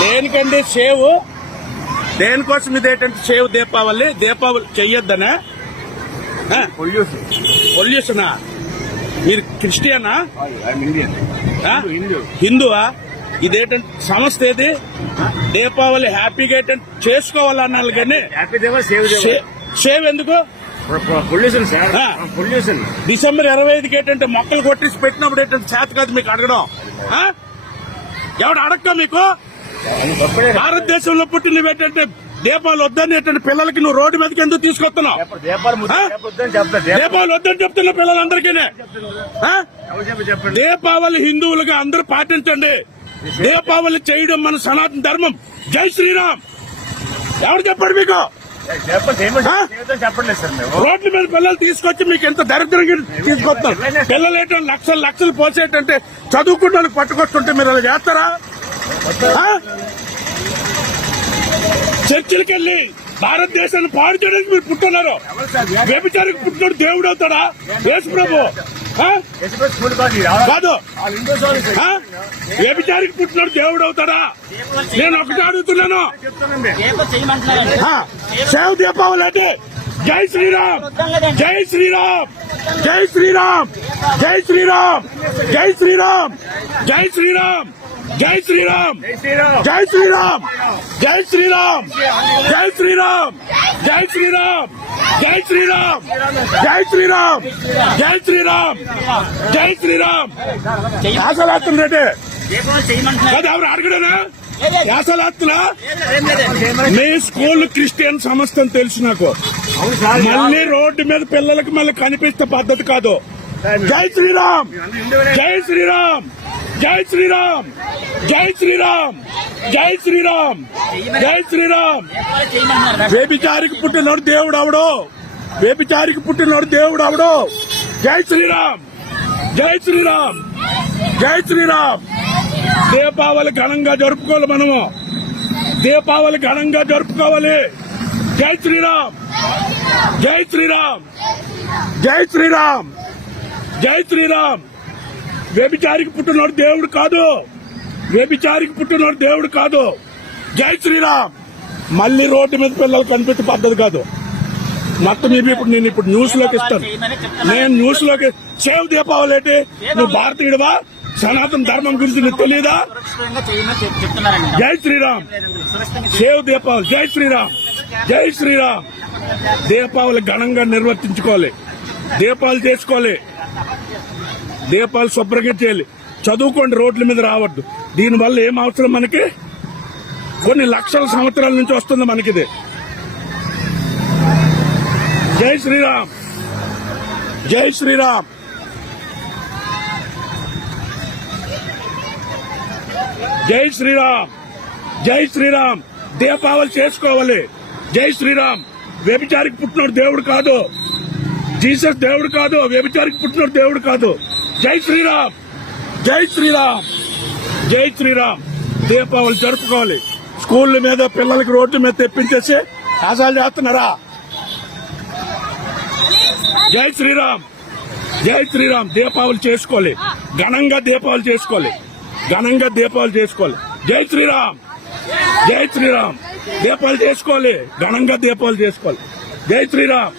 దేనికండి సేవ్? దేనికోసం ఇదేంటంటే సేవ్ దీపావళి చెయ్యొద్దనే? పొల్యూషనా? మీరు క్రిస్టియనా హిందువా? ఇదేంటంటే సంస్థ ఏది? దీపావళి హ్యాపీగా ఏంటంటే చేసుకోవాలన్నారు కానీ సేవ్ ఎందుకు? పొల్యూషన్ డిసెంబర్ 25కి ఏంటంటే మొక్కలు కొట్టేసి పెట్టినప్పుడు ఏంటంటే చేత కాదు మీకు అడగడం. ఎవడు అడక్క మీకు? భారతదేశంలో పుట్టినవి ఏంటంటే దీపావళి వద్దని ఏంటంటే పిల్లలకి నువ్వు రోడ్డు మీదకి ఎందుకు తీసుకొస్తున్నావు? దీపావళి వద్దని చెప్తున్నా పిల్లలందరికీ. దీపావళి హిందువులుగా అందరూ పాటించండి. దీపావళి చేయడం మన సనాతన ధర్మం. జై శ్రీరామ్. ఎవరు చెప్పండి మీకు? చెప్పండి సార్. రోడ్ల మీద పిల్లలు తీసుకొచ్చి మీకు ఎంత దరిద్రంగా తీసుకొస్తారు. పిల్లలు ఏంటంటే లక్షలు పోసేటంటే చదువుకున్న వాళ్ళకి పట్టుకొస్తుంటే మీరు అలా చేస్తారా? చర్చిలకి వెళ్ళి భారతదేశాన్ని పాడు చేయడానికి మీరు పుట్టున్నారు. వ్యభిచారికి పుట్టినోడు దేవుడు అవుతాడా? యేసు ప్రభు కాదు. వ్యభిచారికి పుట్టినోడు దేవుడు అవుతాడా? నేను ఒకటి అడుగుతున్నాను. సేవ్ దీపావళి అంటే జై శ్రీరామ్, జై శ్రీరామ్, జై శ్రీరామ్, జై శ్రీరామ్, జై శ్రీరామ్, జై శ్రీరామ్, జై శ్రీరామ్, జై శ్రీరామ్, జై శ్రీరామ్, జై శ్రీరామ్, జై శ్రీరామ్, జై శ్రీరామ్, జై శ్రీరామ్, జై శ్రీరామ్, జై శ్రీరామ్. యాసలాత్తుండే అది ఎవరు అడగడనా? యాసలాత్తులా? మీ స్కూల్ క్రిస్టియన్ సంస్థ అని తెలుసు నాకు. మళ్ళీ రోడ్డు మీద పిల్లలకు మళ్ళీ కనిపిస్తే పద్ధతి కాదు. జై శ్రీరామ్, జై శ్రీరామ్, జై శ్రీరామ్, జై శ్రీరామ్, జై శ్రీరామ్, జై శ్రీరామ్. వ్యభిచారికి పుట్టినోడు దేవుడు అవడు. వ్యభిచారికి పుట్టినోడు దేవుడు అవడు. జై శ్రీరామ్, జై శ్రీరామ్, జై శ్రీరామ్. దీపావళి ఘనంగా జరుపుకోవాలి. మనము దీపావళి ఘనంగా జరుపుకోవాలి. జై శ్రీరామ్, జై శ్రీరామ్, జై శ్రీరామ్, జై శ్రీరామ్. వ్యభిచారికి పుట్టినోడు దేవుడు కాదు. వ్యభిచారికి పుట్టినోడు దేవుడు కాదు. జై శ్రీరామ్. మళ్ళీ రోడ్డు మీద పిల్లలు కనిపెట్టి పద్ధతి కాదు. మొత్తం ఇప్పుడు నేను ఇప్పుడు న్యూస్ లోకి ఇస్తాను. నేను న్యూస్ లోకి సేవ్ దీపావళి ఏంటి? నువ్వు భారతీయుడివా? సనాతన ధర్మం గురించి నీకు తెలీదా? జై శ్రీరామ్. సేవ్ దీపావళి. జై శ్రీరామ్, జై శ్రీరామ్. దీపావళి ఘనంగా నిర్వర్తించుకోవాలి. దీపాలు చేసుకోవాలి. దీపాలు శుభ్రంగా చేయాలి. చదువుకోండి. రోడ్ల మీద రావద్దు. దీనివల్ల ఏం అవసరం మనకి? కొన్ని లక్షల సంవత్సరాల నుంచి వస్తుంది మనకిది. జై శ్రీరామ్, జై శ్రీరామ్. జై శ్రీరామ్, జై శ్రీరామ్. దీపావళి చేసుకోవాలి. జై శ్రీరామ్. వ్యభిచారికి పుట్టినోడు దేవుడు కాదు. జీసస్ దేవుడు కాదు. వ్యభిచారికి పుట్టినోడు దేవుడు కాదు. జై శ్రీరామ్, జై శ్రీరామ్, జై శ్రీరామ్. దీపావళి జరుపుకోవాలి. స్కూళ్ళ మీద పిల్లలకి రోడ్డు మీద తెప్పించేసి ఆశాలు చేస్తున్నారా? జై శ్రీరామ్, జై శ్రీరామ్. దీపావళి చేసుకోవాలి. ఘనంగా దీపావళి చేసుకోవాలి. ఘనంగా దీపావళి చేసుకోవాలి. జై శ్రీరామ్, జై శ్రీరామ్. దీపావళి చేసుకోవాలి. ఘనంగా దీపావళి చేసుకోవాలి. జై శ్రీరామ్.